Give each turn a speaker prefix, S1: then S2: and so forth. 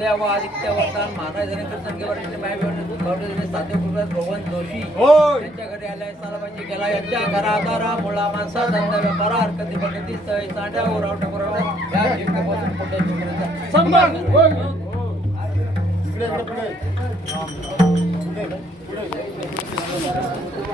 S1: द्यावा आदित्य वक्तान महाराजाने तर संख्येवरती माय बहिणीने साध्य पूर्वक भगवान जोशी होय त्यांच्याकडे आलाय सालबाईंनी केला यांच्या घरा दारा मुळा माणसा धंदा व्यापार हरकती पद्धती सय साठ्या संबंध होय